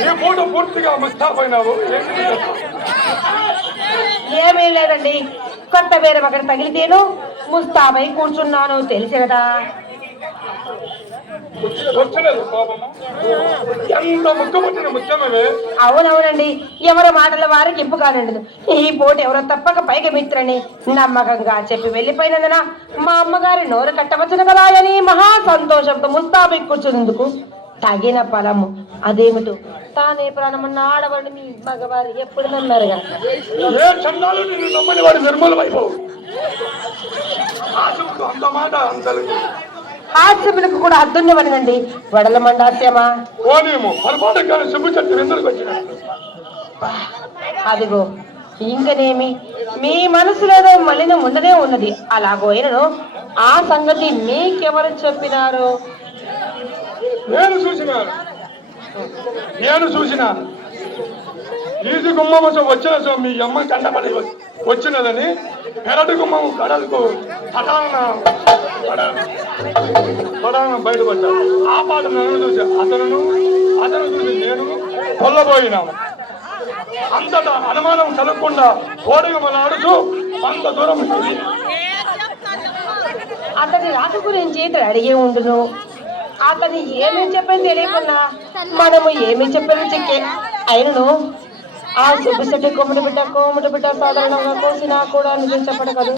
ఈ పూర్తిగా ముస్తాపోయినావు ఏమీ లేదండి. కొత్త బేరం అక్కడ తగిలితేను ముస్తాబై కూర్చున్నాను తెలిసి కదా అవునవునండి. ఎవరి మాటల వారికి ఇంపు కానండదు. ఈ పోటీ ఎవరో తప్పక పైకి మిత్రని నమ్మకంగా చెప్పి వెళ్ళిపోయినందున మా అమ్మగారి నోరు కట్టవచ్చును కదా అని మహా సంతోషంతో ముస్తాబై కూర్చున్నందుకు తగిన ఫలము అదేమిటో? తానే ప్రాణమన్న ఆడవాడిని మీ మగవారు ఎప్పుడు అంతలు. హాస్యములకు కూడా అద్దున్నవనండి వడల మండాస్యమా అదిగో ఇంకనేమి? మీ మనసులోనే మలినం ఉండనే ఉన్నది. అలాగోయినను ఆ సంగతి మీకెవరు చెప్పినారు? నేను చూసినాను నేను చూసినాను. ఈజు గుమ్మం వచ్చిన సో మీ అమ్మ కండపడి వచ్చినదని పెరటి గుమ్మం కడలకు పటాన పటాన బయటపడ్డాను. ఆ పాట నన్ను చూసి అతను అతను చూసి నేను కొల్లబోయినాను అంతటా అనుమానం కలగకుండా ఓడిగమలాడుతూ అంత దూరం అతని రాక గురించి ఇతడు అడిగే ఉండును. అతను ఏమి చెప్పని తెలియకున్నా మనము ఏమి చెప్పని చెక్కే. అయినను ఆ సుబ్బిశెట్టి కొమ్మటి బిడ్డ కోమటి బిడ్డ సాధారణంగా కోసినా కూడా నిజం చెప్పడు కదా.